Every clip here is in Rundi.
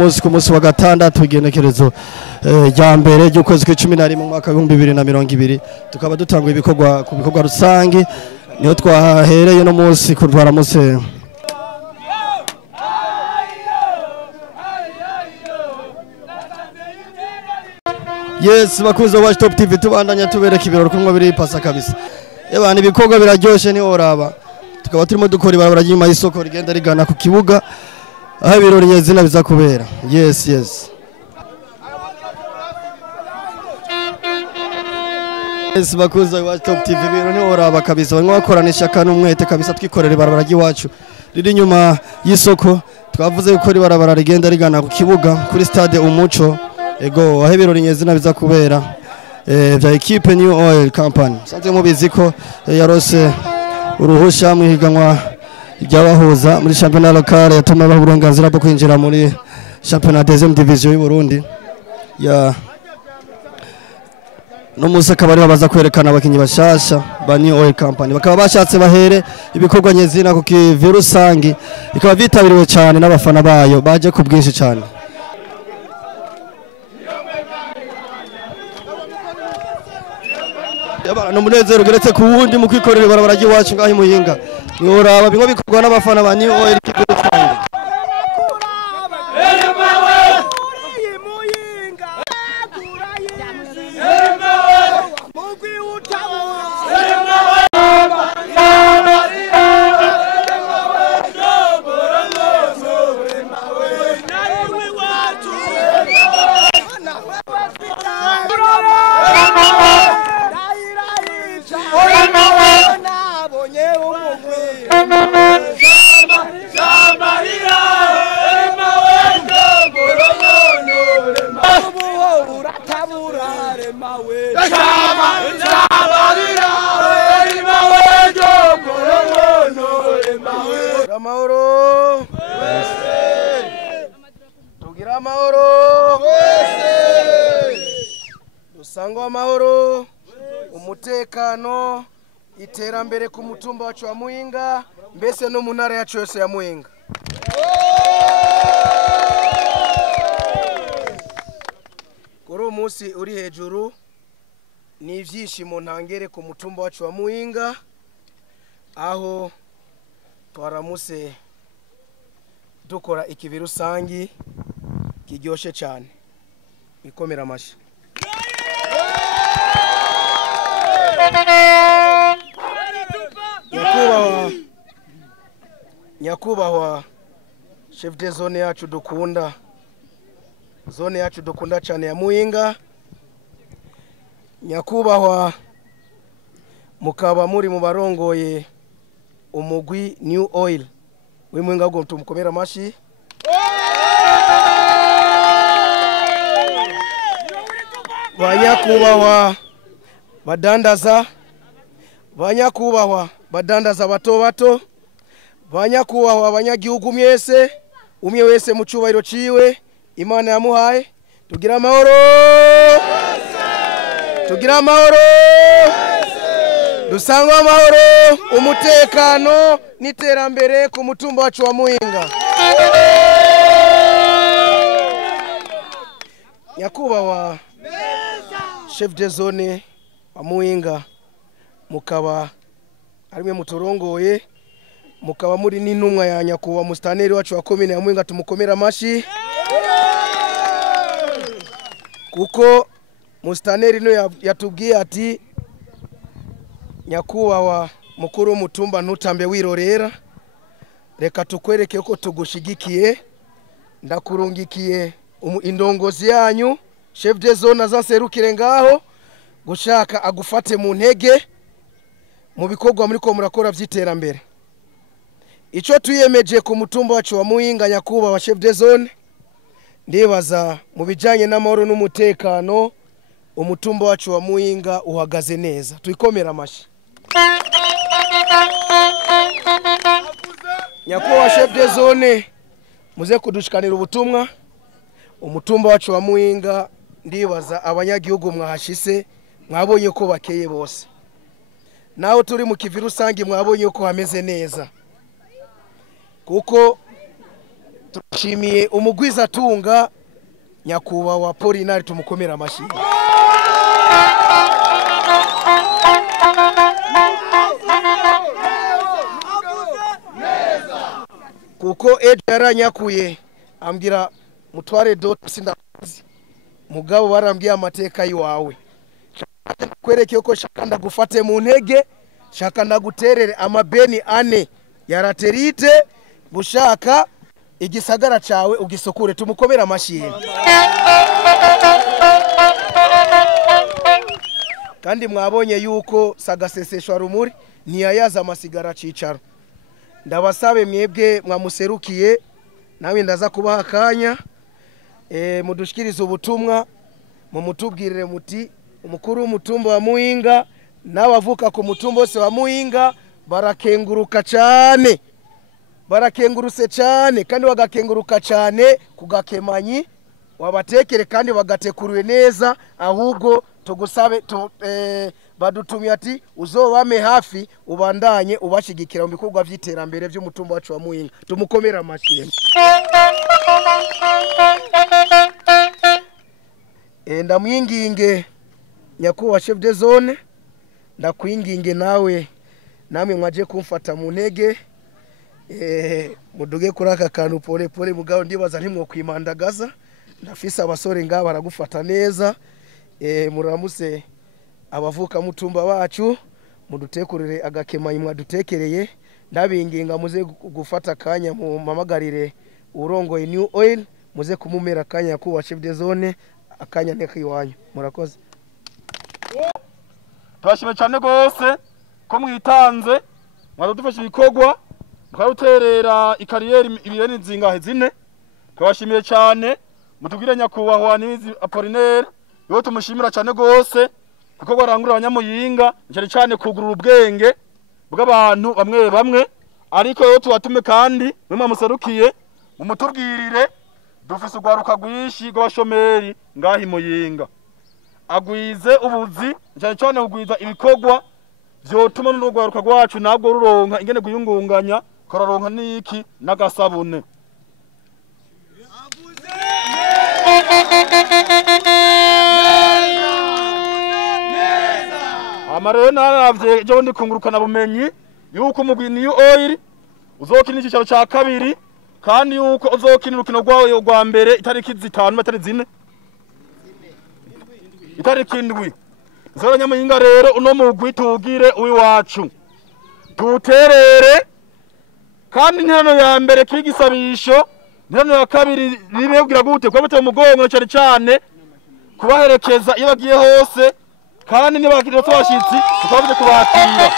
munsi ku munsi wa gatandatu igenekerezo rya mbere ry'ukwezi kwa 11 mu mwaka wa 2020 tukaba dutangwa ibikorwa ku bikorwa rusangi niho twahereye no munsi kurwara muse Yes bakuze wa Top TV tubandanya tubereka ibirori kumwe biri pasa kabisa Ebana ibikorwa biraryoshe ni oraba tukaba turimo dukora ibarabara ry'Inyuma y'isoko rigenda rigana ku kibuga aho ibirori nyezina biza kubera yes bakuze wa Top TV biro ni oraba kabisa bamwe bakoranisha kandi umwete kabisa twikorera ibarabara ry'iwacu riri inyuma y'isoko twavuze yuko ibarabara rigenda rigana ku kibuga kuri stade Umuco ego aho ibirori nyezina biza kubera vya equipe New Oil Company sanze mubizi ko yarose uruhusha mu higanwa ryabahuza muri championnat local yatuma baburenganzira bwo kwinjira muri championnat deuxième division y'u Burundi ya no musa kabari babaza kwerekana abakinyi bashasha ba New Oil Company bakaba bashatse bahere ibikorwa nyezina ku rusangi bikaba vitabiriwe cyane n'abafana bayo baje ku bwinshi cyane Yabana no munezero geretse ku wundi mu kwikorera ibarabara ry'iwacu ngaho Muyinga yoraba bimwe bikorwa n'abafana ba New Oil Company Rusango amahoro umutekano iterambere ku mutumba wacu wa Muyinga mbese no mu ntara yacu yose ya Muyinga kuri umunsi uri hejuru ni ivyishimo ntangere ku mutumba wacu wa Muyinga aho twaramuse dukora ikivi rusangi kiryoshe cyane ikomera amashi Nyakubahwa chef de zone yacu dukunda cyane ya Muyinga Nyakubahwa mukaba muri mu barongoye umugwi New Oil w'Imuyinga ngo tumukomera amashi Banyakubahwa badandaza bato banyakubahwa abanyagihugu mwese umwe wese mu cyubahiro ciwe Imana yamuhaye tugira amahoro dusanga amahoro umutekano n'iterambere ku mutumba wacu wa Muyinga Nyakubahwa chef de zone wa Muyinga mukaba arimwe mutorongoye mukaba muri n'intumwa ya nyakubahwa mustaneri wacu wa commune ya Muyinga tumukomera amashi kuko mustaneri no yatubwiye ati nyakubahwa mukuru w'umutumba ntutambe wirorera reka tukwereke ko tugushigikiye ndakurungikiye indongozi yanyu chef de zone azaserukire ngaho gushaka agufate mu ntege mu bikorwa muri ko murakora vy'iterambere ico tuyemeje ku mutumba wacu wa Muyinga nyakubahwa chef de zone ndibaza mu bijanye n'amahoro n'umutekano umutumba wacu wa Muyinga uhagaze neza tuikomera amashi nyakubahwa chef de zone muze kudushikanira ubutumwa umutumba wacu wa Muyinga ndibaza abanyagihugu mwahashise mwabonye ko bakeye bose naho turi mu kivi rusangi mwabonye ko hameze neza kuko turashimiye umugwizatunga nyakubahwa Polinari tumukomera amashyi kuko ejo yaranyakuye ambwira mutware dot sindazi mugabo barambwiye amateka yiwawe kwereke ko shaka ndagufate mu ntege shaka ndaguterere amabeni ane ya laterite bushaka igisagara cawe ugisukure tumukomera amashyi kandi mwabonye yuko sagaseseshwa rumuri ntiyayaza amasigara cicaro ndabasabe mwebwe mwamuserukiye nawe ndaza kubaha akanya mudushikiriza ubutumwa mumutubwirire muti umukuru w'umutumba wa Muhinga n'abavuka ku mutumba wose wa Muhinga barakenguruka cyane barakenguruse cyane kandi bagakenguruka cyane kugakemanyi wabatekere kandi bagatekuriwe neza ahubwo tugusabe badutumye ati uzobame hafi ubandanye ubashigikira mu bikorwa by'iterambere by'umutumba wacu wa Muhinga tumukomera amashyi ndamwinginge nyakubahwa chef de zone ndakwinginge namwe mwaje kumfata mu ntege muduge kuri aka kantu pole pole mugabo ndibaza ntimwo kwimandagaza ndafise abasore ngaba baragufata neza muramuse abavuka mutumba wacu mudutekurire agakemanyi mwadutekereye ndabinginga muze gufata kanya mu mamagarire urongoye New Oil muze kumumera kanya kuba chef de zone akanya nteke iwanyu murakoze twashime cyane gose ko mwitanze mwadufasha ibikogwa twaruterera ikariyeri ibireni zingahe zine twashimiye cyane mutubwire nyakubahwa nizi Apollinaire yo tumushimira cyane gose kuko barangura abanyamuyinga cyane kugurura ubwenge bw'abantu bamwe bamwe ariko yo tubatume kandi mwe muserukiye mumutubwirire dufise ugwaruka rwishi rw'abashomeri ngahi Muyinga agwize ubuzi cyane kugwiza ibikogwa vyotuma n'ugwaruka rwacu nabwo ruronka ingene guyungunganya koraronka niki nagasabune amarero naravye je ndi kungurukana bumenyi yuko umugwi New Oil uzokina icicaro ca kabiri kandi yuko uzokina urukino rwawe rwa mbere itariki 5 matari 4 itariki 7 zora nyamuyinga rero uno mugwi tugire uwi wacu tuterere kandi ntano ya mbere kigisabisho ntano ya kabiri ribegira gute kwa bate mugongo cyane kubaherekeza iyo bagiye hose kandi nibagira twashitsi tukavuze kubakira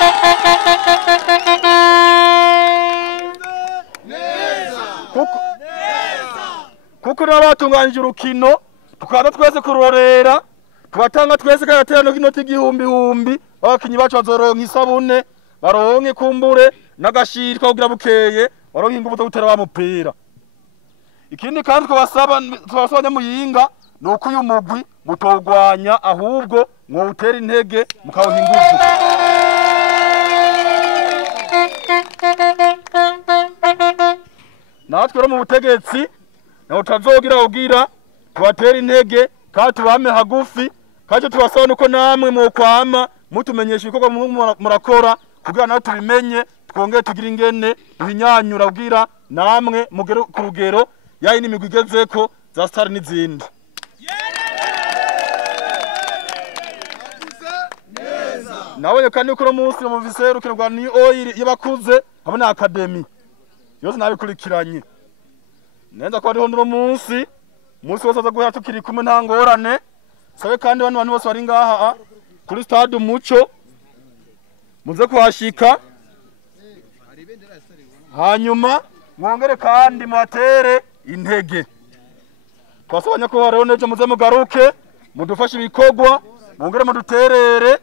kuko nabatunganyije urukino tukaba twese kurorera tubatanga twese karaterano kinoti igihumbi abakinyi bacu bazoronka isabune baronke kumbure nagashirika kugira bukeye baronke ingufu zo gutera bamupira ikindi kandi twabasaba Muyinga nuko uyu mugwi mutogwanya ahubwo mwotera intege mukawuha ingufu natwe mu butegetsi naho tazogira ugira tubatera intege kandi tubame hagufi kandi tubasaba nuko namwe mu kwama mutumenyesha ibikorwa murakora kugira nawe tubimenye twongere tugira ingene ibinyanyura ugira namwe mugere ku rugero yayi n'imigwi igezeko za star n'izindi nawe kandi uko munsi mu biserukiro rwa New Oil yabakuze habona academy yose nabikurikiranye nenda ko ariho no munsi wose aza guhera tukiri kumwe nta ngorane sabe kandi abantu bose bari ngaha kuri stade Umuco muze kuhashika hanyuma mwongere kandi mwatere intege twasabanya ko rero nejo muze mugaruke mudufashe ibikogwa mwongere muduterere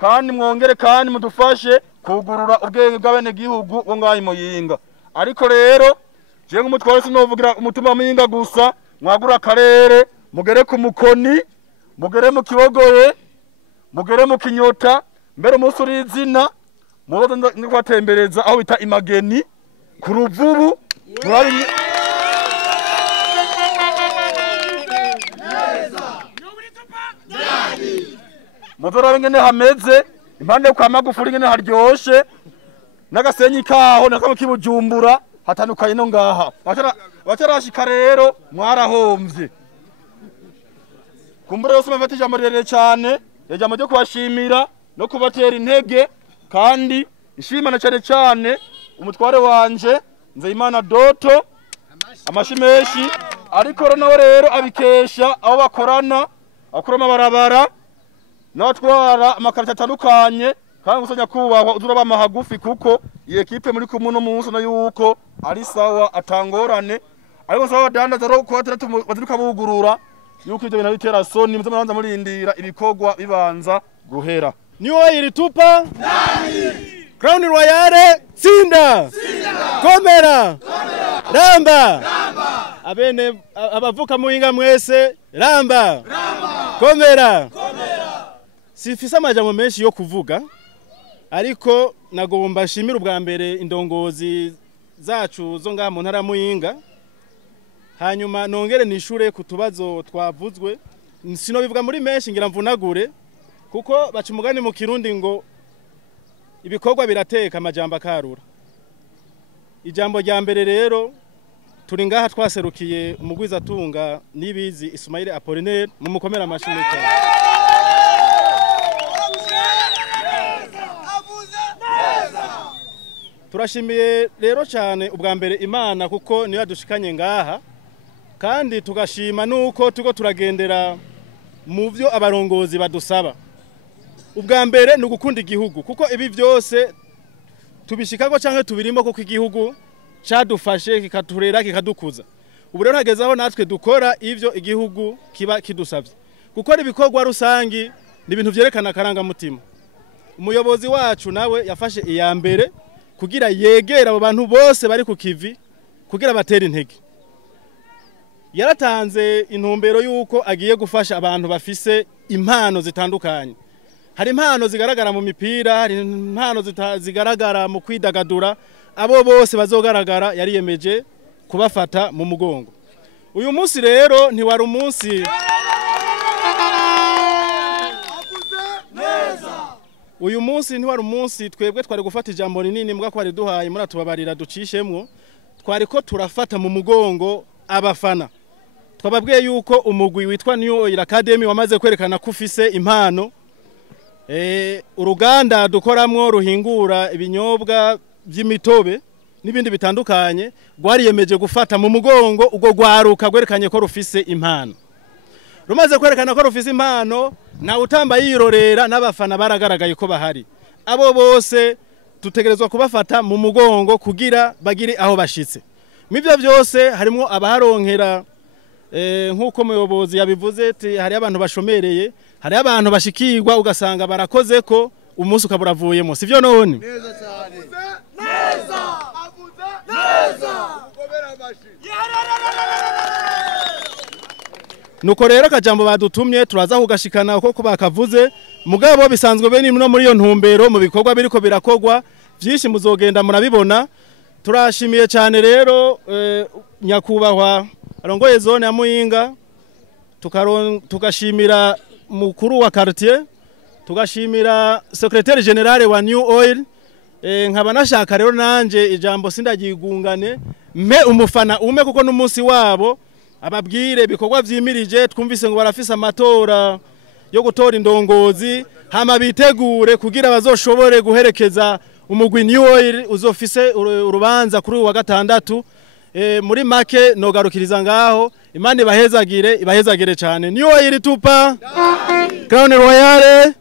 kandi mwongere kandi mudufashe kugurura ubwenge bw'abene gihugu bo ngahi Muyinga ariko rero je ngumutware sinovugira umutumba Muyinga gusa mwagura akarere mugere ku Mukoni mugere mu Kibogoye mugere mu Kinyota mbere umunsi uri izina mubaza ndikwatembereza aho bita Imageni ku Ruvubu muzora ngene hameze impande kwa magufuri ngene haryoshe n'agasenyi kaho nakamwe kibujumbura hatandukanye no ngaha batarashika rero mwarahomvye kumbura yose mafata ijambo rirerire cyane ijambo ryo kubashimira no kubatera intege kandi ishimana cyane cyane umutware wanje Nzeyimana Doto amashimeshi ariko nawe rero abikesha abo bakorana akurama barabara n'atwara amakarita atandukanye kandi gusanya kubahwa uzura bamahagufi kuko iyi equipe muri kumwe no munsi na yuko ari sawa atangorane ariko sawa dandaza ro kwa 3 baziruka bugurura yuko ibyo bintu bitera soni muzamanza murindira ibikogwa bibanza guhera niyo iritupa nani Crown Royale tsinda komera ramba abene abavuka muhinga mwese ramba komera sifise amajambo menshi yo kuvuga ariko nagomba shimira ubwa mbere indongozi zacu zo ngaha mu ntara muhinga hanyuma nongere nishure ku tubazo twavuzwe sino bivuga muri menshi ngira mvunagure kuko baca umugani mu kirundi ngo ibikorwa birateka amajambo akarura ijambo rya mbere rero turi ngaha twaserukiye umugwiza tunga nibizi Ismail Apollinaire mu mukomera amashimwe cyane turashimiye rero cyane ubwa mbere Imana kuko niyo yadushikanye ngaha kandi tugashima nuko tuko turagendera mu byo abarongozi badusaba ubwa mbere ni ugukunda igihugu kuko ibi byose tubishikako canke tubirimo kuko igihugu cadufashe kikaturera kikadukuza ubu rero hagezaho natwe dukora ivyo igihugu kiba kidusavye gukora ibikorwa rusangi ni ibintu vyerekana karanga mutima umuyobozi wacu nawe yafashe iya mbere kugira yegera abo bantu bose bari ku kivi kugira batera intege yaratanze intumbero yuko agiye gufasha abantu bafise impano zitandukanye hari impano zigaragara mu mipira hari impano zigaragara mu kwidagadura abo bose bazogaragara yariyemeje kubafata mu mugongo uyu munsi rero ntiwari umunsi uyu munsi ntiwari umunsi twebwe twari gufata ijambo rinini mbwa kwari duhaye muri atubabarira ducishemwo twari ko turafata mu mugongo abafana twababwiye yuko umugwi witwa New Oil Academy wamaze kwerekana ko ufise impano uruganda dukoramwo ruhingura ibinyobwa by'imitobe n'ibindi bitandukanye gwariyemeje gufata mu mugongo ugo gwaruka gwerekanye ko rufise impano rumaze kwerekana ko rufise impano na utamba yirorera n'abafana baragaragaye ko bahari abo bose tutegerezwa kubafata mu mugongo kugira bagire aho bashitse mivyo byose harimo abaharonkera nkuko muyobozi yabivuze hari abantu bashomereye hari abantu bashikirwa ugasanga barakoze ko umunsi ukaburavuyemo sivyo none neza cyane neza avuze neza ukobera amashi nuko rero kajambo badutumye turaza kugashikana uko bakavuze mugabo bisanzwe bene no muri iyo ntumbero mu bikorwa biriko birakogwa byinshi muzogenda murabibona turashimiye cyane rero nyakubahwa arongoye zone ya Muyinga tukashimira mukuru wa Quartier tugashimira secrétaire général wa New Oil nkaba nashaka rero nanje ijambo sindagigungane me umufana ume kuko n'umunsi wabo ababwire bikorwa vyimirije twumvise ngo barafise amatora yo gutora indongozi hama bitegure kugira bazoshobore guherekeza umugwi New Oil uzofise urubanza kuri wagatandatu muri make nogarukiriza ngaho Imana ibahezagire cyane New Oil tupa Crown Royale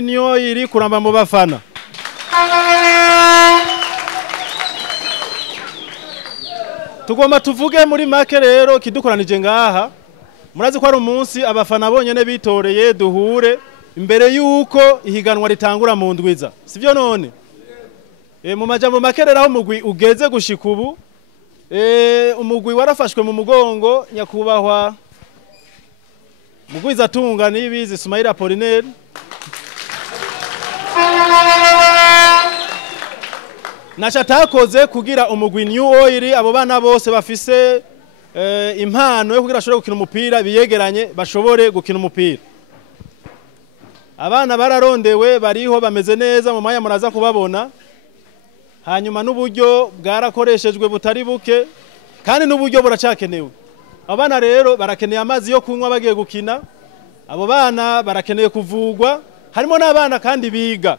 muri niyo iri kuramba mu bafana. Tugomba tuvuge muri make rero kidukoranije ngaha. Murazi ko ari umunsi abafana bonyene bitoreye duhure imbere yuko ihiganwa ritangura mu ndwiza. Sivyo none? Mu majambo make rero umugwi ugeze gushika ubu umugwi warafashwe mu mugongo nyakubahwa mugwiza tunga nibizi Sumaila Apollinaire nashatakoze kugira umugwi New Oil abo bana bose bafise impano yo kugira ashobore gukina umupira biyegeranye bashobore gukina umupira. Abana bararondewe bariho bameze neza mu mwanya muraza kubabona. Hanyuma n'uburyo bwarakoreshejwe butari buke kandi n'uburyo buracakenewe. Abana rero barakeneye amazi yo kunywa bagiye gukina. Abo bana barakeneye kuvugwa, harimo n'abana kandi biga.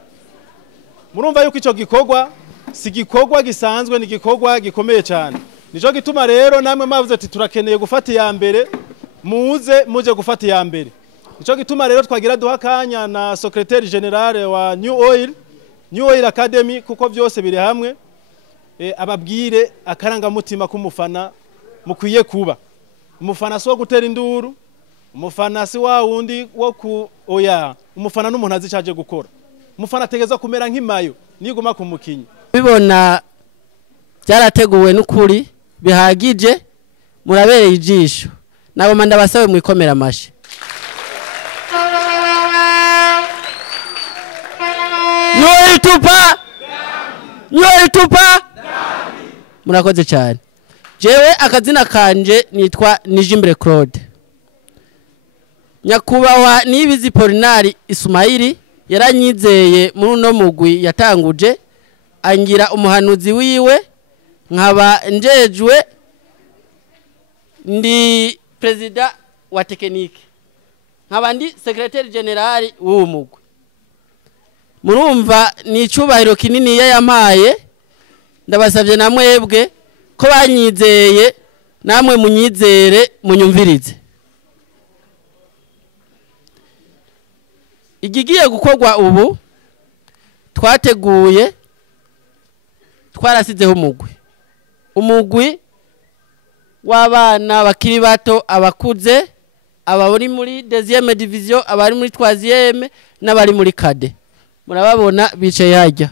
Murumva yuko ico gikorwa si gikorwa gisanzwe, ni gikorwa gikomeye cyane. Nico gituma rero namwe mavuze ati turakeneye gufata ya mbere, muje gufata ya mbere. Nico gituma rero twagira duha kanya na secrétaire général wa New Oil Academy kuko byose biri hamwe ababwire akaranga mutima kumufana mukwiye kuba. Umufana so gutera induru, umufana si wa wundi wo ku oya, umufana n'umuntu azicaje gukora. Umufana ategeza kumera nk'imayo niguma kumukinyi. Bibona byarateguwe n'ukuri bihagije murabereye ijisho. Nabo manda basabe mwikomera amashi. Nyori tupa murakoze cyane. Jewe akazina kanje nitwa Nijimbere Claude. Nyakubahwa nibizi Polinari Ismaili yaranyizeye muri no mugwi yatanguje angira umuhanuzi wiwe nkaba njejwe ndi president wa tekinike nkaba ndi secrétaire général w'uwo mugwi. Murumva ni icubahiro kinini yampaye ndabasabye namwebwe ko banyizeye namwe munyizere munyumvirize. Igigiye gukorwa ubu twateguye twarasizeho umugwi w'abana bakiri bato abakuze abari muri deuxième division abari muri troisième n'abari muri kade. Murababona bicaye hajya.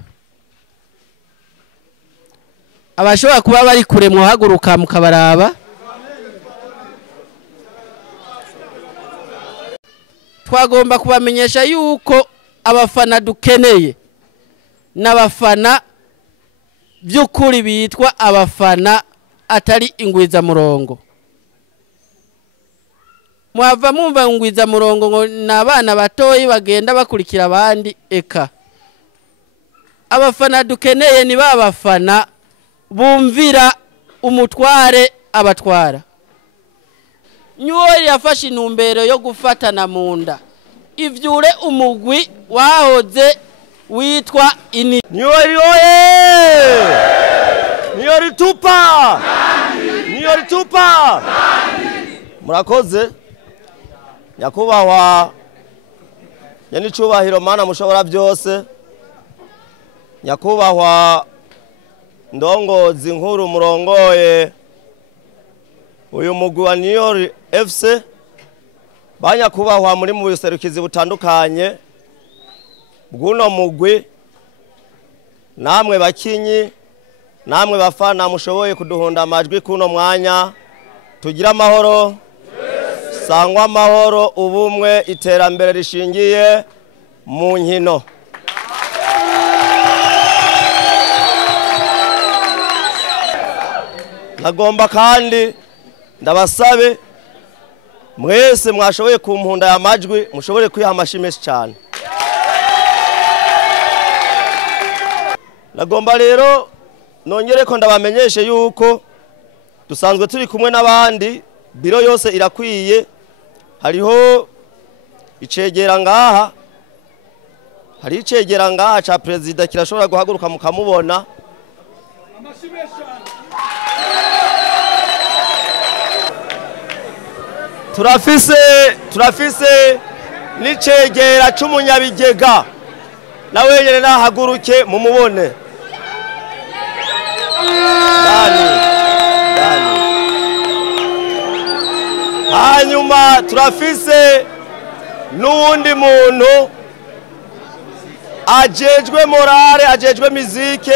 Abashobora kuba bari kure muhaguruka mukabaraba. Twagomba kubamenyesha yuko abafana dukeneye n'abafana by'ukuri bitwa abafana atari ingwiza murongo. Muhava mumva ngwiza murongo ngo nabana batoyi bagenda bakurikira abandi eka. Abafana dukeneye ni babafana bumvira umutware abatwara. New Oil yafashe intumbero yo gufatana munda. Ivyure umugwi wahoze witwa New Oil oye! New Oil tupa! New Oil tupa! Murakoze. Nyakubahwa Nyanicubahiro mana mushobora byose. Nyakubahwa ndongozi nkuru murongoye uyu mugwi wa New Oil FC banyakubahwa muri mu biserukizi butandukanye bw'uno mugwi namwe bakinyi namwe bafana mushoboye kuduhunda amajwi kuno mwanya tugira amahoro sangwa amahoro ubumwe iterambere rishingiye mu nkino. Nagomba kandi ndabasabe mwese mwashoboye kumpunda ya majwi mushobore kwiha amashimeshi cyane. Nagomba rero nongere ko ndabamenyeshe yuko dusanzwe turi kumwe n'abandi biro yose irakwiye. Hariho icegera ngaha, hari icegera ngaha cha president kirashobora guhaguruka mukamubona. Turafise n'icegera c'umunyabigega nawe nyene nahaguruke mumubone. Hanyuma turafise n'uwundi muntu ajejwe morale, ajejwe mizike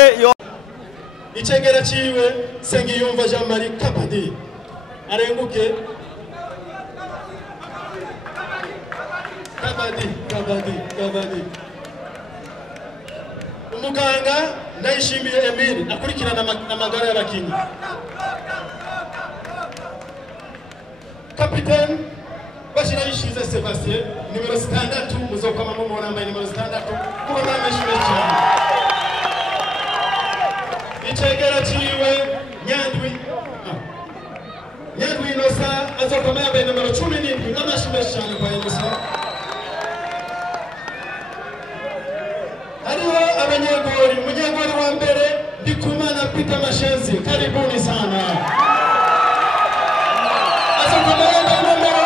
icegera ciwe Sengiyumva Jean Marie Kapadi arenguke. Kabadi umuganga Ndayishimiye Emile akurikirana amagara y'abakinyi. Kapiteni Bashirayishize Sebastien nimero 6 muzokama mu nambaye nimero 6 kuba bameshime cyane. Icegera ciwe Nyandwi Inosa azokama yambaye nimero 17 n'amashime cyane kwa Inosa. Hariho abanyegori, umunyegori wa mbere Ndikumana Peter Mashenzi, karibuni sana. Azokama yambaye nimero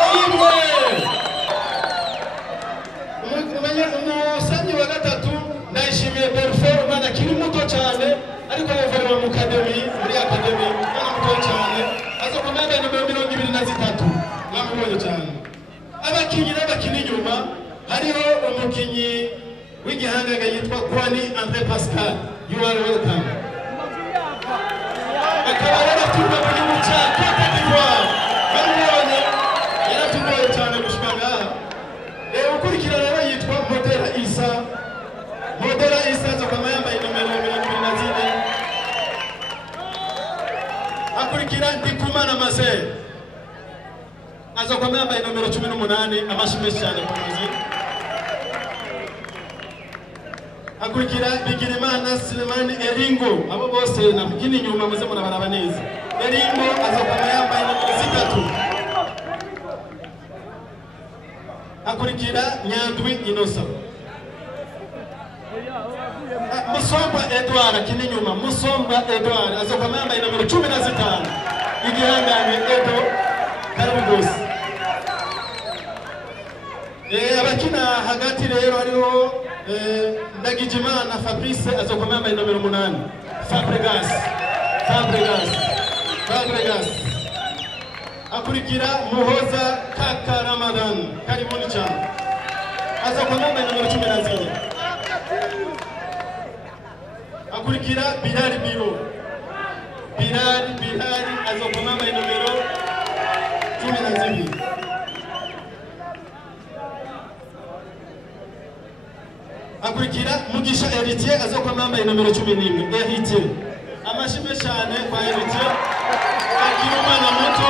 1. Umusanyi wa gatatu Ndayishimiye Berfort, umwana kiri muto cyane ariko yavuye mu academy, muri academy umwana muto cyane. Azokama yambaye nimero 23. Mwamubonye cyane. Abakinyi n'abakinyi nyuma hariho umukinyi w'igihanga yitwa Kwani André Pascal. You are welcome. Akaba yaratuwe mu gihugu cya Cote d'Ivoire. Bamubonye yaratugoye cyane gushika ngaha. Ukurikira rero yitwa Modera Isa azokama yambaye nimero 24. Akurikira Ndikumana Marcel azokama yambaye nimero 18. Amashimwe cyane kwa Marcel. Akurikira Bigirimana Sulemani Eringo, abo bose namukini Inyuma muze murabaraba neza. Eringo azokama yambaye nimero 3. Akurikira Nyandwi Inosa. Musomba Edouard kini Inyuma, Musomba Edouard azokama yambaye nimero 15. Igihangane Edo Karubos. Abakina hagati rero hariho Ndagijimana Fabrice azokoma yambaye nimero 8. Fabregas. Akurikira Muhoza Kaka Ramadan, karibuni cyane. Azokoma yambaye nimero 14. Akurikira Bilal Biro. Bilal azokoma yambaye nimero 12. Akurikira Mugisha Héritier azokoma yambaye nimero 11. Héritier. Amashime cyane kwa Héritier. Akirumana moto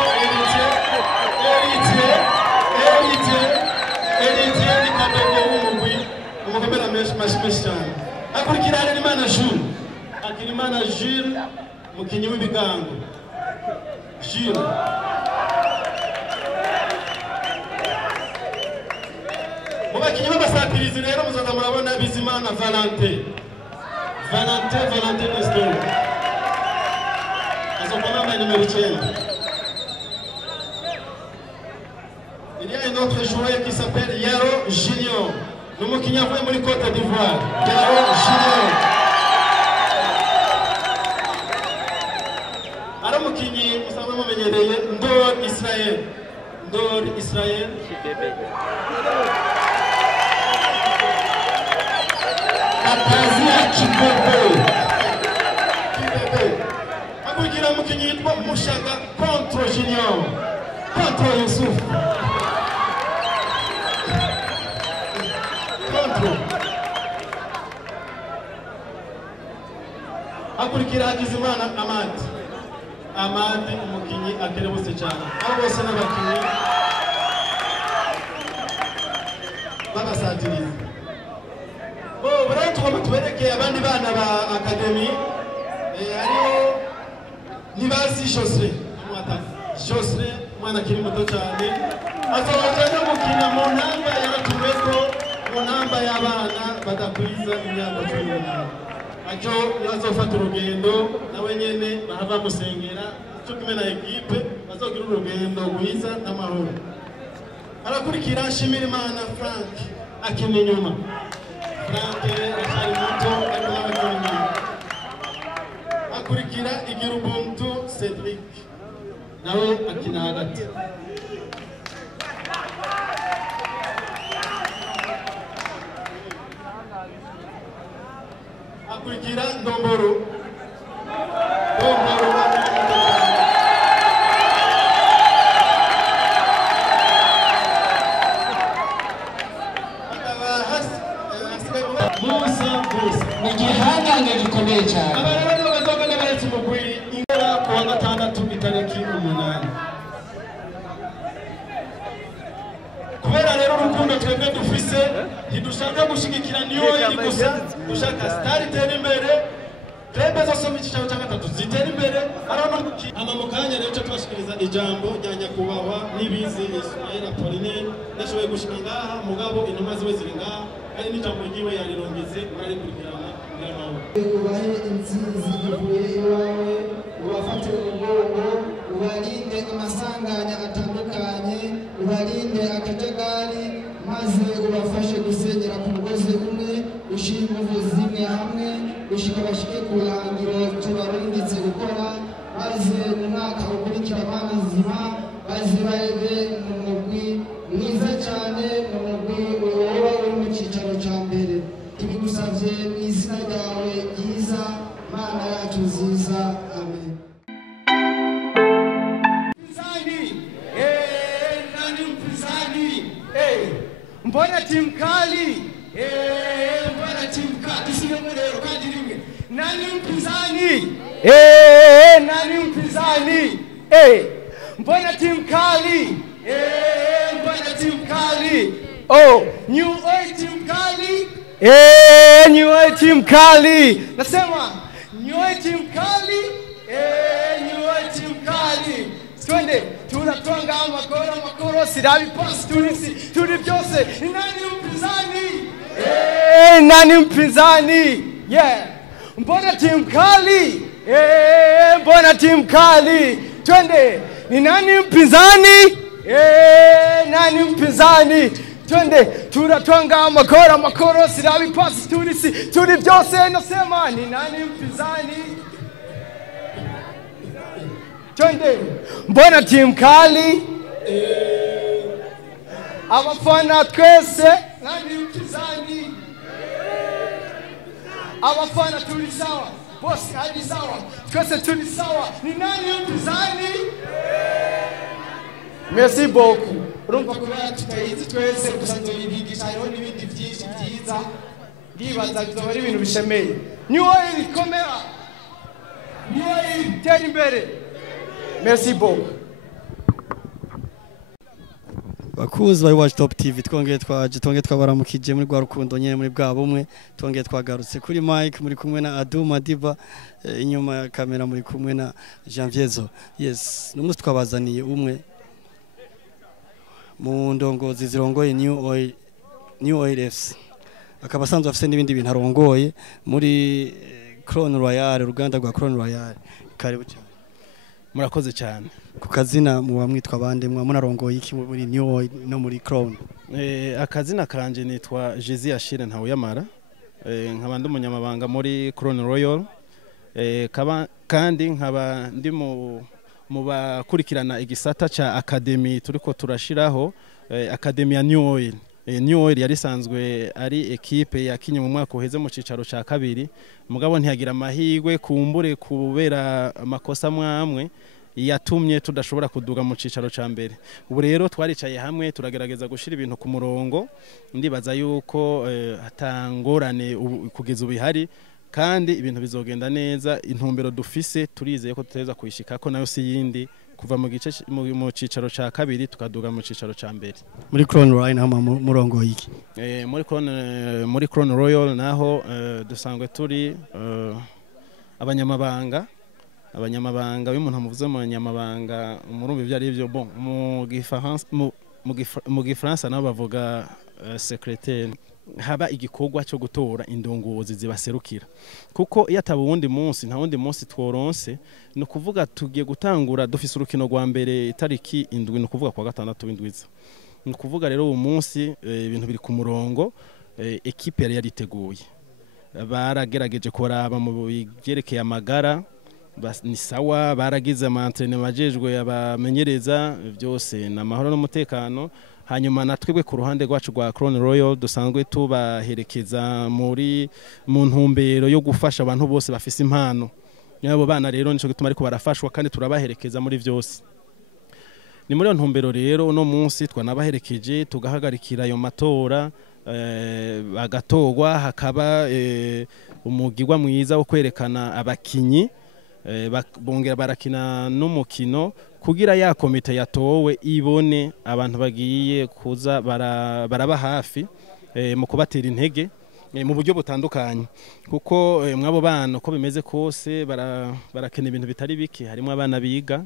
Héritier ni kadogo w'umugwi. Umugomera mashime cyane. Akurikira Akirimana Jules mukinyi w'ibigango. Jules. Mubakinyi b'abasatirizi rero muzoza murabona Bizimana Valentin Nestor azokoma yambaye nimero 9. Il y a un autre joueur qui s'appelle Yaro Junior, n'umukinyi avuye muri Côte d'Ivoire. Yaro Junior ara mukinyi musanzwe mumenyereye Ndor Israel Kibebe. Akurikira mukinyi yitwa Mushaga contre Junior, contre Yusuf. Akurikira Hakizimana Amadi umukinyi akerebutse cyane. Abo bose n'abakinyi babasatiriza. Buriya tugomba tubereke abandi bana ba academy. Hariho Nibazi Josre mwana kiri muto cyane azabaje no gukina mu ntamba y'abatumeko, mu ntamba y'abana badakwiza imyaka 18. Ajo yazofata urugendo nawe nyene bahava musengera cyo kumena equipe bazogira urugendo rwiza n'amahoro. Arakurikira Shimirimana Frank akina Inyuma. Frank nawe akina hagati. Akurikira Ndomboro. Ni igihangange gikomeye cyane. Abarabari bagazogana baretse umugwi ingera ku wa gatandatu itariki 8. Kubera rero urukundo twebwe dufise ntidushaka gushigikira niyo iri gusa, dushaka star itera imbere, twebwe zosoma icyicaro cya gatatu zitera imbere. Ama mu kanya rero cyo tubashikiriza ijambo rya nyakubahwa n'ibizi Ismail Apollinaire nashoboye gushika ngaha mugabo intumwa ziwe ziri ngaha ari n'ijambo ryiwe yarirongeze ari kurikirana ubahe intsinzi ivuye iwawe, ubafate umugongo, ubarinde amasanganya atandukanye, ubarinde akajagari, maze ubafashe gusenyera ku mugozi umwe, ushire ingufu zimwe hamwe, ushika bashike ku ruhangiro tubarinditse gukora, maze mu mwaka ukurikira banazima maze babe mu mugwi mwiza cyane, mu mugwi woba uri mu cyicaro cya mbere. Tubigusavye mu izina ryawe ryiza, Mana yacu nziza, amen. Nani mpinzani? Mbona timu kali? Mbona timu kali? Tusimame leo kandi rimwe. Nani mpinzani? Nani mpinzani? Mbona timu kali? Mbona timu kali? Oh, New Age team kali? New Age team kali. Nasema New Age team kali? New Age team kali. Twende tunatwanga makoro sirabi pass turi byose. Nani mpinzani? Nani mpinzani? Yeah. Mbona team kali? Mbona team kali? Twende ni nani mpinzani? Nani mpinzani? Twende tunatwanga makoro sirabi pass turi byose. Nasema ni nani mpinzani? Twende mbona team kali? Abafana twese nani mpinzani? Abafana turi sawa, boss hadi sawa, twese turi sawa, ni nani mpinzani? Merci beaucoup. Urumva kubera tutayizi twese gusanzwe bigisha hariho n'ibindi byinshi byiza, ndibaza bizoba ari ibintu bishemeye. Niwo irikomera, niwo itera imbere. Merci beaucoup. Bakuzi ba Watch Top TV twongeye twabaramukije muri gwa rukundo nyene muri bwa bumwe, twongeye twagarutse kuri Mike muri kumwe na Aduma Diva, inyuma ya kamera muri kumwe na Janviezo. Yes, n'umunsi twabazaniye umwe mu ndongozi zirongoye New Oil FC, akaba asanzwe afite n'ibindi bintu arongoye muri Crown Royal, uruganda rwa Crown Royal. Karibu cyane. Murakoze cyane. Ku kazina muba mwitwa bande, mwa munarongoye iki muri New Oil no muri Crown? Akazina kanje nitwa Jezi Ashire Ntawuyamara, nkaba ndi umunyamabanga muri Crown Royal, kandi nkaba ndi mu bakurikirana igisata ca academy turiko turashiraho, academy ya New Oil. New Oil yari sanzwe ari equipe yakinye mu mwaka uheze mu cicaro ca kabiri, mugabo ntiyagira amahirwe kumbure kubera amakosa mwamwe yatumye tudashobora kuduga mu cicaro ca mbere. Ubu rero twaricaye hamwe turagerageza gushira ibintu ku murongo, ndibaza yuko atangorane kugeza ubihari, kandi ibintu bizogenda neza. Intumbero dufise turizeye ko tuteza kuyishikako, nayo si yindi kuva mu cicaro ca kabiri tukaduga mu cicaro ca mbere. Muri Crown Royal naho murongo iki? Muri Crown Royal naho dusangwe turi abanyamabanga y'umuntu amuvuze mu nyamabanga murumva ibyo ari byo. Bon, mu Gifaransa nabo bavuga secrétaire. Haba igikorwa cyo gutora indongozi zibaserukira, kuko iyo ataba uwundi munsi nta wundi munsi tworonse, no kuvuga tugiye gutangura dufise urukino rwa mbere itariki 7, no kuvuga kwa gatandatu w'indwiza. No kuvuga rero uwo munsi ibintu biri ku murongo, equipe yari yariteguye, baragerageje kuraba mu byerekeye amagara, ni sawa, baragize amantrene majejwe abamenyereza byose na mahoro n'umutekano. Hanyuma natwebwe ku ruhande rwacu rwa Crown Royal dusanzwe tubaherekeza mu ntumbero yo gufasha abantu bose bafise impano. Nyabo bana rero nico gituma ariko barafashwa kandi turabaherekeza muri byose. Ni muri ntumbero rero uno munsi twanabaherekeje tugahagarikira ayo matora bagatogwa, hakaba umugirwa mwiza wo kwerekana abakinyi, bongera barakina n'umukino kugira ya komite yatowe ibone abantu bagiye kuza baraba hafi mu kubatera intege mu buryo butandukanye, kuko mwabo bana uko bimeze kose barakena ibintu bitari biki. Harimo abana biga,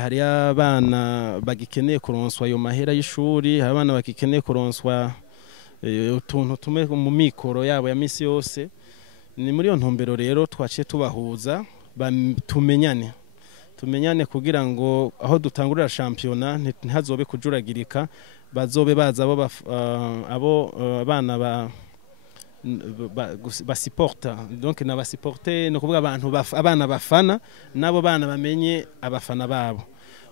hari abana bagikeneye kuronswa ayo mahera y'ishuri, hari abana bagikeneye kuronswa utuntu tume mu mikoro yabo ya misi yose. Ni muri yo ntumbero rero twaciye tubahuza tumenyane kugira ngo aho dutangurira shampiyona ntihazobe kujuragirika, bazobe baza abo abana basiporta, donc n'abasiporte no kuvuga abantu abana bafana nabo bana bamenye abafana babo.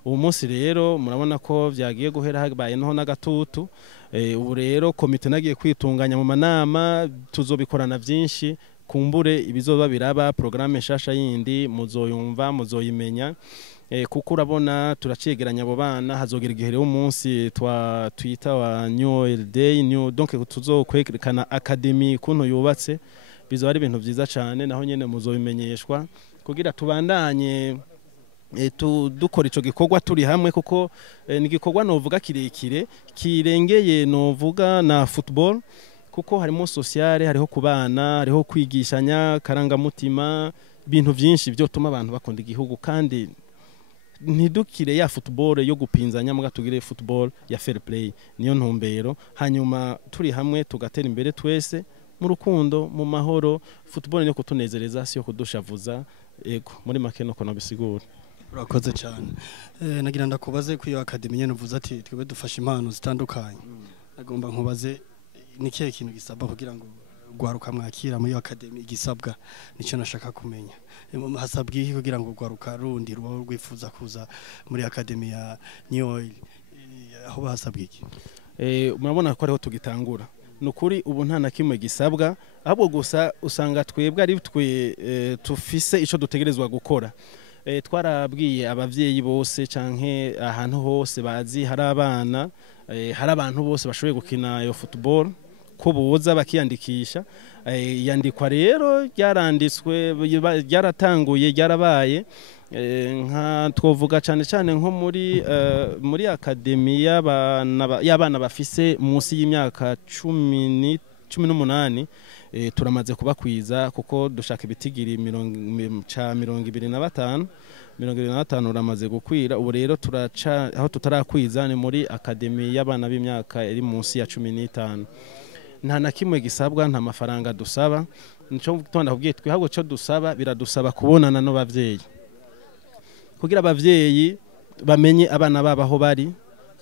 Ubu munsi rero murabona ko vyagiye guhera habaye noho n'agatutu. Ubu rero komite nagiye kwitunganya mu manama, tuzobikorana vyinshi, kumbure ibizoba biraba programme nshasha yindi muzoyumva muzoyimenya, kuko urabona turacegeranya abo bana. Hazogera igihe rero umunsi twita wa New Day donc tuzokwerekana academy kuntu yubatse, bizo ari ibintu vyiza cyane, naho nyene muzobimenyeshwa kugira tubandanye dukora ico gikorwa turi hamwe, kuko ni gikorwa novuga kirekire kirengeye novuga na football, kuko harimo sociale, hariho kubana, hariho kwigishanya karangamutima, ibintu byinshi byo tuma abantu bakunda igihugu. Kandi ntidukire ya football yo gupinzanya, muga tugire football ya fair play. Niyo ntumbero, hanyuma turi hamwe tugatera imbere twese mu rukundo, mu mahoro. Football niyo kutunezereza, siyo kudushavuza. Ego muri make no kono bisigura. Urakoze cyane. Nagira ndakubaze ku iyo academy nyene uvuze ati twebwe dufasha impano zitandukanye. Nagomba nkubaze ni kihe kintu gisabwa kugira ngo gwaruka mwakira muri academy? Igisabwa nico nashaka kumenya. Hasabwa iki kugira ngo gwaruka rundi rwifuza kuza muri academy ya New Oil? Aho hasabwa iki? Murabona ko ariho tugitangura. Nukuri ubu nta na kimwe gisabwa, ahubwo gusa usanga twebwe ari twe tufise ico dutegerezwa gukora. Twarabwiye abavyeyi bose canke ahantu hose bazi hari abana, hari abantu bose bashoboye gukina iyo football ko boza bakiyandikisha. Yandikwa rero ryaranditswe, ryaratanguye, ryarabaye. Nka twovuga cyane cyane nko muri academy y'abana bafise munsi y'imyaka 18 turamaze kubakwiza, kuko dushaka ibitigiri 25 uramaze gukwira. Ubu rero turaca aho tutarakwiza ni muri academy y'abana b'imyaka iri munsi ya 15. Nta na kimwe gisabwa, nta mafaranga dusaba. Nico tonda kubwiye twe ahubwo cyo dusaba, biradusaba kubonana no bavyeyi, kugira abavyeyi bamenye abana babo aho bari.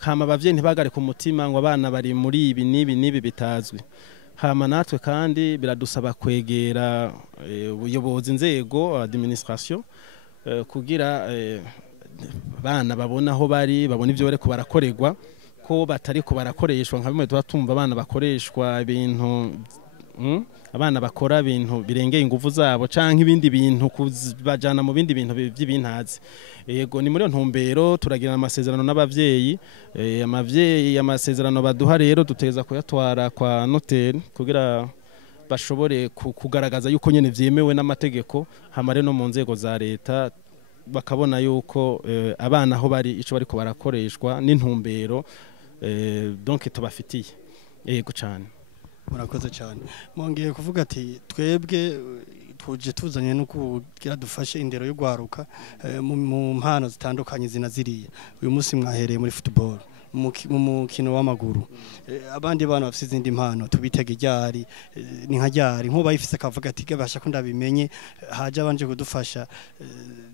Hama abavyeyi ntibagare ku mutima ngo abana bari muri ibi nibi bitazwi. Hama natwe kandi biradusaba kwegera ubuyobozi, inzego, administration, kugira bana babona aho bari, babona ivyo bareko barakorerwa, ko batari ko barakoreshwa nka bimwe tubatumva abana bakoreshwa ibintu abana bakora ibintu birengeye ingufu zabo canke ibindi bintu kubajana mu bindi bintu by'ibintazi. Yego ni muri ntumbero turagira amasezerano n'abavyeyi. Amasezerano baduha rero duteza kuyatwara kwa noteri kugira bashobore kugaragaza yuko nyene vyemewe n'amategeko, hamare no mu nzego za leta bakabona yuko abana aho bari ico bariko barakoreshwa n'intumbero donc tubafitiye. Yego cyane. Murakoze cyane. Mwongeye kuvuga ati twebwe tuje tuzanye no kugira dufashe indero yo gwaruka mu mpano zitandukanye zinaziriye. Uyu munsi mwahereye muri football, mu mukino w'amaguru. Abandi bana bafite izindi mpano tubitege ryari ni nka ryari nko bayifise kavuga ati gabasha ko ndabimenye haje abanje kudufasha.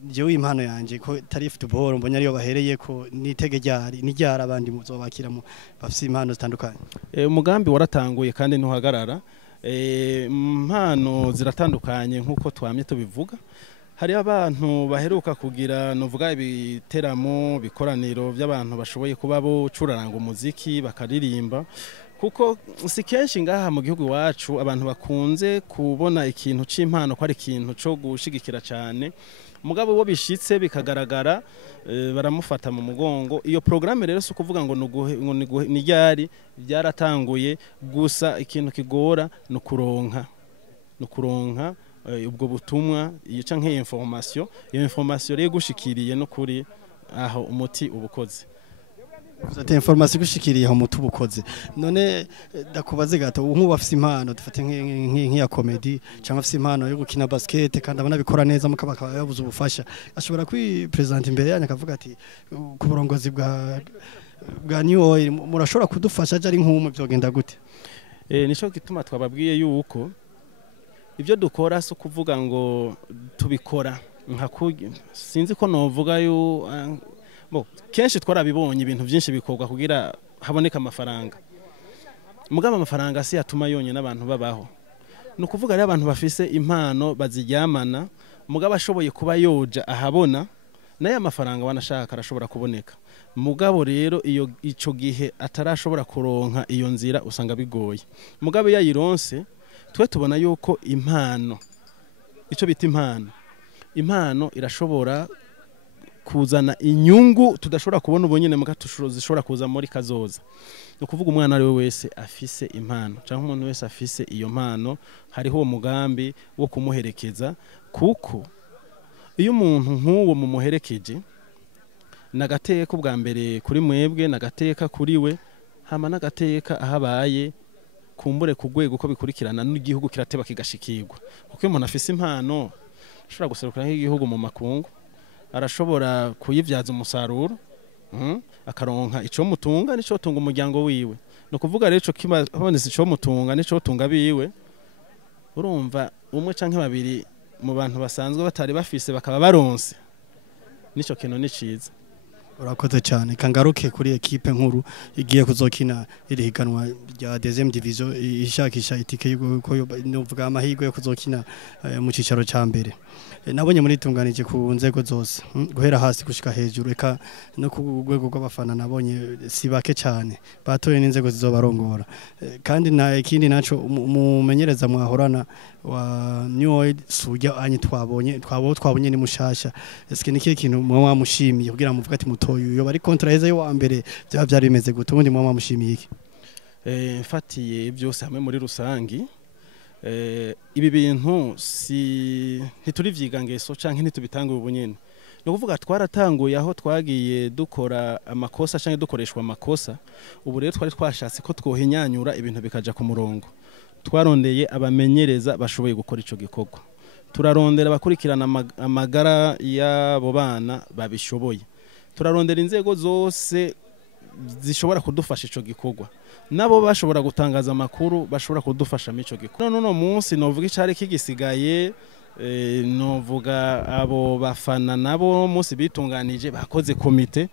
Jewe impano yanje ko tari football mbonye ariyo bahereye ko nitege ryari ni ryari abandi muzobakira mu bafite impano zitandukanye. Umugambi waratanguye kandi ntuhagarara. Impano ziratandukanye nkuko twamye tubivuga. hari abantu baheruka kugira novuga ibiteramo bikoraniro by'abantu bashoboye kuba bo curaranga umuziki bakaririmba kuko si kenshi ngaha mu gihugu wacu abantu bakunze kubona ikintu c'impano ko ari ikintu cyo gushigikira cyane mugabo wo bishitse bikagaragara baramufata mu mugongo iyo programme rero so kuvuga ngo ni ryari byaratanguye gusa ikintu kigora no kuronka ubwo butumwa iyo canke information rero gushikiriye no kuri aho umuti ubukoze Ufite information gushikiriye aho umuti ubukoze none dakubaze gato nk'ubu afise impano dufate nk'iya comedy cyangwa afise impano yo gukina basket kandi abana bikora neza mukabaka yabuze ubufasha ashobora kwipresent imbere yanyu akavuga ati ku burongozi bwa New Oil murashobora kudufasha ari nk'umwe byogenda gute nico gituma twababwiye yuko ibyo dukora so kuvuga ngo tubikora sinzi ko novuga yo kenshi twarabibonye ibintu byinshi bikorwa kugira haboneka amafaranga mugaba amafaranga si yatuma yonyine abantu babaho no kuvuga ari abantu bafise impano baziryamana mugaba ashoboye kuba yoja ahabona naye amafaranga wanashaka arashobora kuboneka mugabo rero iyo ico gihe atarashobora kuronka iyo nzira usanga bigoye mugabo yayironse twe tubona yuko impano ico bita impano irashobora kuzana inyungu tudashobora kubona ubunyene mugato zishobora kuza muri kazoza no kuvuga umwana ari we wese afise impano cyangwa umuntu wese afise iyo mpano hariho umugambi wo kumuherekeza kuko iyo umuntu nk'uwo mumuherekeje nagateka ubwa mbere kuri mwebwe nagateka kuri we hama nagateka ahabaye kumbure kugwego uko bikurikirana n'igihugu kirateba kigashikirwa kuko umuntu afise impano ashobora guserukira nk'igihugu mu makungu arashobora kuyivyaza umusaruro akaronka ico mutunga nico tunga umuryango wiwe no kuvuga rero ico kibonetse ico mutunga nico tunga biwe urumva umwe canke babiri mu bantu basanzwe batari bafise bakaba baronse nico kintu ni ciza urakoze cyane kangaruke kuri equipe nkuru igiye kuzokina iri higanwa rya deuxième division ishakisha itike yuko novuga amahirwe yo kuzokina mu cicaro ca mbere nabonye muri tunganije ku nzego zose guhera hasi gushika hejuru eka no ku rwego rw'abafana nabonye sibake cyane batoye n'inzego zizobarongora kandi na ikindi naco umumenyereza mwahorana wa New Oil sujya anyi twabonye ni mushasha eske niki kintu mwa mushimiye kugira muvuga ati mutoyo yo bari kontraheza yo wa mbere byari bimeze gute ubundi mwa mushimiye iki mfatiye byose hamwe muri rusangi ibi bintu ntituri vyigangeso canke ntitubitanga ubunyene no kuvuga twaratanguye aho twagiye dukora amakosa canke dukoreshwa amakosa ubu rero twari twashatse ko twohinyanyura ibintu bikaja ku murongo twarondeye abamenyereza bashoboye gukora ico gikorwa turarondera abakurikirana amagara y'abo bana babishoboye turarondera inzego zose zishobora kudufasha ico gikorwa nabo bashobora gutangaza amakuru bashobora kudufasha mu ico gikorwa no munsi novuga icari kigisigaye novuga abo bafana nabo munsi bitunganije bakoze komite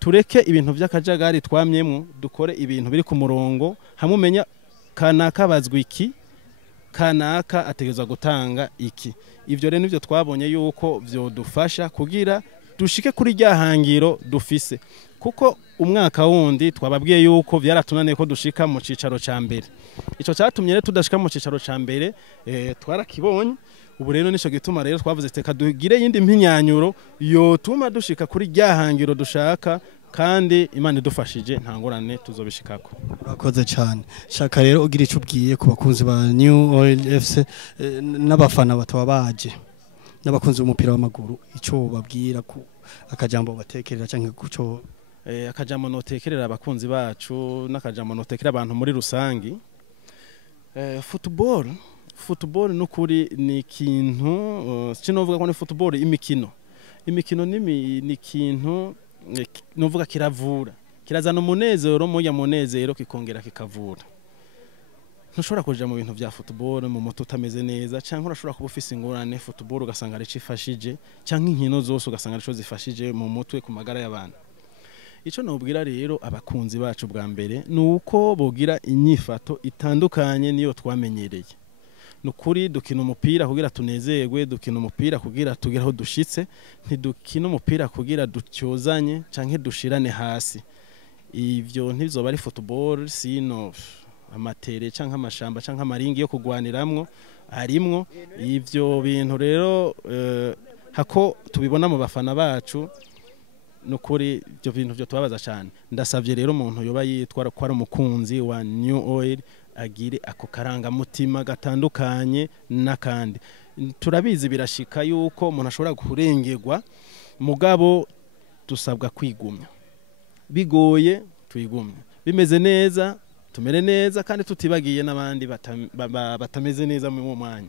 tureke ibintu by'akajagari twamyemo dukore ibintu biri ku murongo hamwe umenya kanaka bazwi iki kanaka ategezwa gutanga iki ivyo rero nivyo twabonye yuko vyodufasha kugira dushike kuri ryahangiro dufise kuko umwaka wundi twababwiye yuko byaratunaniye ko dushika mu cicaro ca mbere ico cyatumye rero tudashika mu cicaro ca mbere twarakibonye ubu rero nico gituma rero twavuze teka dugire yindi mpinyanyuro yotuma dushika kuri ryahangiro dushaka kandi Imana idufashije nta ngorane tuzobishikako urakoze cyane shaka rero ugira ico ubwiye ku bakunzi ba New Oil FC n'abafana bataba baje n'abakunzi b'umupira w'amaguru ico babwira ku akajambo batekerera canke kuco akajambo notekerera abakunzi bacu n'akajambo notekerera abantu muri rusangi football n'ukuri ni ikintu sinovuga ko ni football imikino ni ikintu novuga kiravura kirazana umunezero muya munezero kikongera kikavura ntushobora kuja mu bintu vya football mu muto utameze neza canke urashobora kuba ufise ingorane football ugasanga ari cifashije canke inkino zose ugasanga ari co zifashije mu mutwe ku magara y'abantu ico nobwira rero abakunzi bacu bwa mbere nuko bogira inyifato itandukanye niyo twamenyereye nukuri dukina umupira kugira tunezerwe, dukina umupira kugira tugere aho dushitse, ntidukina umupira kugira ducyozanye canke dushirane hasi. Ivyo ntizoba ari football sino amatere canke amashamba canke amaringi yo kugwaniramwo arimwo. Ivyo bintu rero hako tubibona mu bafana bacu nukuri ibyo bintu byo tubabaza cyane. Ndasavye rero umuntu yoba yitwara ko ari umukunzi wa New Oil agire ako karangamutima gatandukanye n'akandi. Turabizi birashika yuko umuntu ashobora kurengerwa, mugabo dusabwa kwigumya, bigoye twigumye, bimeze neza tumere neza, kandi tutibagiye n'abandi batameze neza mu mwanya.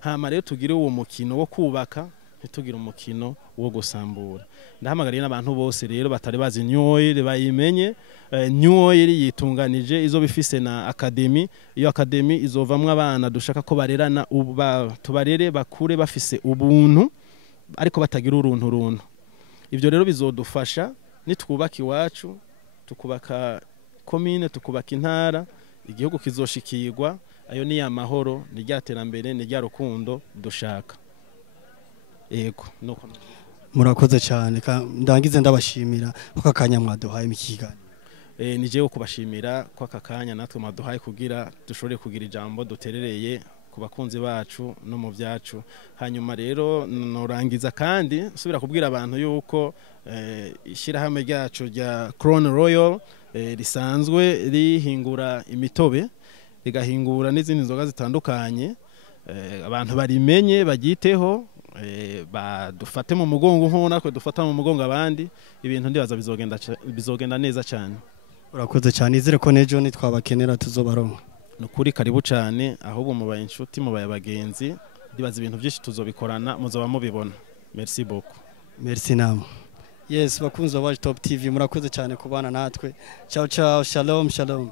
Hama rero tugire uwo mukino wo kubaka, ntitugire umukino wo gusambura. Ndahamagariye n'abantu bose rero batari bazi New Oil bayimenye. New Oil yitunganije izo bifise na academy. Iyo academy izovamwe abana dushaka ko barerana, tubarere bakure bafise ubuntu ariko batagira uruntu. Ivyo rero bizodufasha nitwubaka iwacu, tukubaka komine, tukubaka intara, igihugu kizoshikirwa. Ayo ni amahoro, ni ryaterambere, ni rya rukundo dushaka. Ego nuko murakoze cyane, ndangize ndabashimira ko akanya mwaduhaye mu kiganiro. Nije kubashimira ko akanya natwe mwaduhaye kugira dushobore kugira ijambo duterereye ku bakunzi bacu no mu byacu. Hanyuma rero norangiza kandi subira kubwira abantu yuko ishirahamwe ryacu rya Crown Royal risanzwe rihingura imitobe, rigahingura n'izindi nzoga zitandukanye. Abantu barimenye bagiteho, badufate mu mugongo nko natwe dufata mu mugongo abandi. Ibintu ndibaza bizogenda neza cyane. Urakoze cyane, izere ko nejo nitwabakenera tuzobaronka. Nukuri karibu cyane, ahubwo mubaye inshuti, mubaye abagenzi, ndibaza ibintu byinshi tuzobikorana, muzoba mubibona. Merci beaucoup. Merci namwe. Yes, bakunzi ba Top TV murakoze cyane kubana natwe. Ciao ciao, shalom shalom.